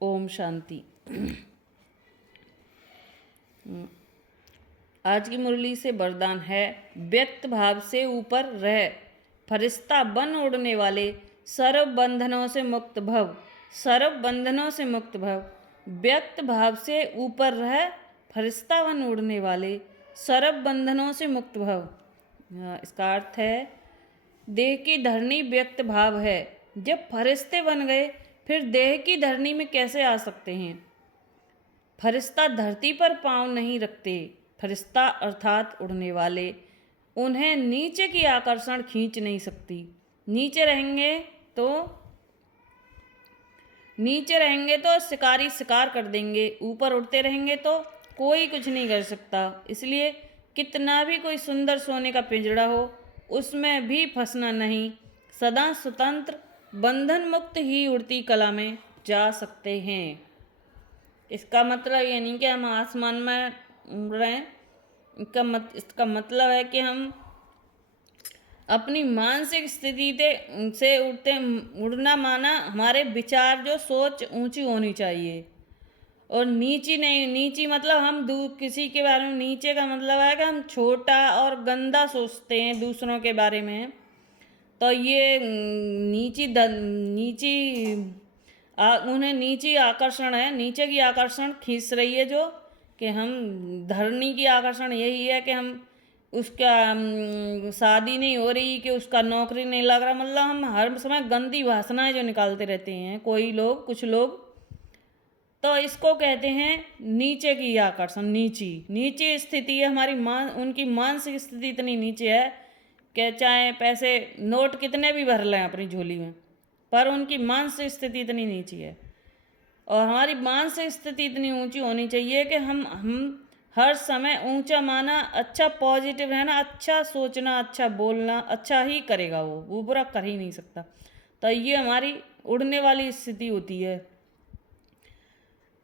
ओम शांति। आज की मुरली से वरदान है, व्यक्त भाव से ऊपर रह, फरिश्ता बन उड़ने वाले, सर्व बंधनों से मुक्त भव, सर्व बंधनों से मुक्त भव। व्यक्त भाव से ऊपर रह, फरिश्ता बन उड़ने वाले, सर्व बंधनों से मुक्त भव। इसका अर्थ है, देह की धरनी व्यक्त भाव है, जब फरिश्ते बन गए फिर देह की धरनी में कैसे आ सकते हैं। फरिश्ता धरती पर पांव नहीं रखते। फरिश्ता अर्थात उड़ने वाले, उन्हें नीचे की आकर्षण खींच नहीं सकती। नीचे रहेंगे तो शिकारी शिकार कर देंगे, ऊपर उड़ते रहेंगे तो कोई कुछ नहीं कर सकता। इसलिए कितना भी कोई सुंदर सोने का पिंजड़ा हो, उसमें भी फंसना नहीं। सदा स्वतंत्र बंधन मुक्त ही उड़ती कला में जा सकते हैं। इसका मतलब ये नहीं कि हम आसमान में उड़ रहे हैं। इसका मतलब है कि हम अपनी मानसिक स्थिति से उड़ना माना हमारे विचार जो सोच ऊंची होनी चाहिए और नीची नहीं। नीची मतलब हम किसी के बारे में, नीचे का मतलब है कि हम छोटा और गंदा सोचते हैं दूसरों के बारे में। तो ये उन्हें नीची आकर्षण है, नीचे की आकर्षण खींच रही है। जो कि हम धरनी की आकर्षण यही है कि हम उसका शादी नहीं हो रही, कि उसका नौकरी नहीं लग रहा, मतलब हम हर समय गंदी भाषणाएं जो निकालते रहते हैं कुछ लोग। तो इसको कहते हैं नीचे की आकर्षण। नीची स्थिति है हमारी। उनकी मानसिक स्थिति इतनी नीचे है कि चाहे पैसे नोट कितने भी भर लें अपनी झोली में, पर उनकी मानसिक स्थिति इतनी नीची है। और हमारी मानसिक स्थिति इतनी ऊंची होनी चाहिए कि हम हर समय ऊंचा माना, अच्छा पॉजिटिव रहना, अच्छा सोचना, अच्छा बोलना, अच्छा ही करेगा वो बुरा कर ही नहीं सकता। तो ये हमारी उड़ने वाली स्थिति होती है।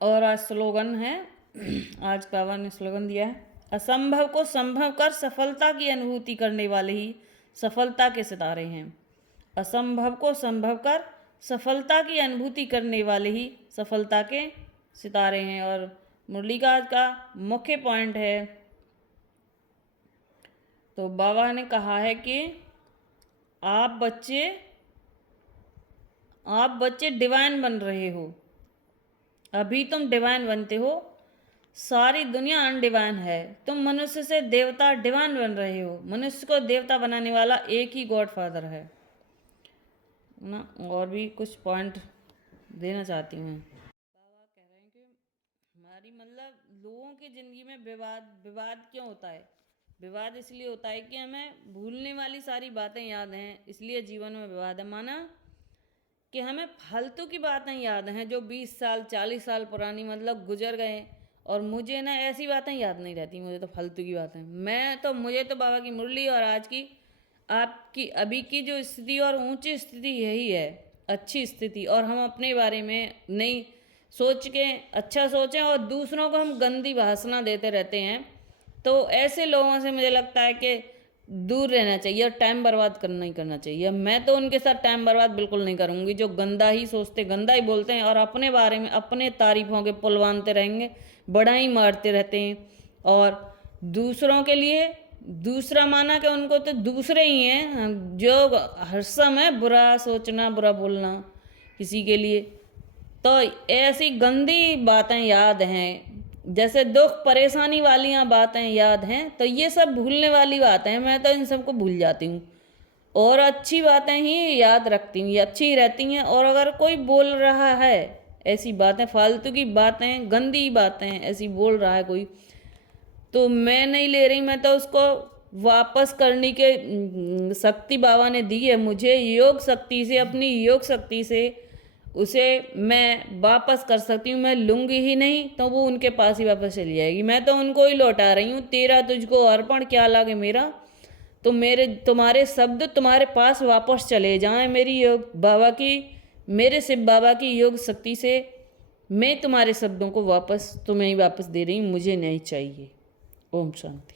और आज स्लोगन है, आज बाबा ने स्लोगन दिया है, असंभव को संभव कर सफलता की अनुभूति करने वाले ही सफलता के सितारे हैं। असंभव को संभव कर सफलता की अनुभूति करने वाले ही सफलता के सितारे हैं। और मुरली का आज का मुख्य पॉइंट है, तो बाबा ने कहा है कि आप बच्चे डिवाइन बन रहे हो। अभी तुम डिवाइन बनते हो, सारी दुनिया अनडिवाइन है। तुम मनुष्य से देवता डिवाइन बन रहे हो। मनुष्य को देवता बनाने वाला एक ही गॉड फादर है ना। और भी कुछ पॉइंट देना चाहती हूँ। बाबा कह रहे हैं कि हमारी मतलब लोगों की ज़िंदगी में विवाद क्यों होता है। विवाद इसलिए होता है कि हमें भूलने वाली सारी बातें याद हैं, इसलिए जीवन में विवाद है। माना कि हमें फालतू की बातें याद हैं जो 20 साल 40 साल पुरानी मतलब गुजर गए, और मुझे ना ऐसी बातें याद नहीं रहती। मुझे तो फालतू की बातें, मुझे तो बाबा की मुरली और आज की आपकी अभी की जो स्थिति और ऊंची स्थिति यही है, अच्छी स्थिति। और हम अपने बारे में नहीं सोच के अच्छा सोचें और दूसरों को हम गंदी भाषणा देते रहते हैं। तो ऐसे लोगों से मुझे लगता है कि दूर रहना चाहिए और टाइम बर्बाद नहीं करना चाहिए। मैं तो उनके साथ टाइम बर्बाद बिल्कुल नहीं करूँगी जो गंदा ही सोचते, गंदा ही बोलते हैं और अपने बारे में अपने तारीफों के पुल बांधते रहेंगे, बड़ा ही मारते रहते हैं। और दूसरों के लिए दूसरा माना कि उनको तो दूसरे ही हैं जो हर समय बुरा सोचना, बुरा बोलना किसी के लिए। तो ऐसी गंदी बातें याद हैं, जैसे दुख परेशानी वालियाँ बातें याद हैं, तो ये सब भूलने वाली बातें हैं। मैं तो इन सबको भूल जाती हूँ और अच्छी बातें ही याद रखती हूँ, ये अच्छी रहती हैं। और अगर कोई बोल रहा है ऐसी बातें, फालतू की बातें, गंदी बातें ऐसी बोल रहा है कोई, तो मैं नहीं ले रही। मैं तो उसको वापस करने के शक्ति बाबा ने दी है मुझे। योग शक्ति से, अपनी योग शक्ति से उसे मैं वापस कर सकती हूँ। मैं लूँगी ही नहीं तो वो उनके पास ही वापस चली जाएगी। मैं तो उनको ही लौटा रही हूँ। तेरा तुझको अर्पण क्या लागे मेरा, तो तुम्हारे शब्द तुम्हारे पास वापस चले जाएं। मेरे शिव बाबा की योग शक्ति से मैं तुम्हारे शब्दों को तुम्हें ही वापस दे रही हूँ। मुझे नहीं चाहिए। ओम शांति।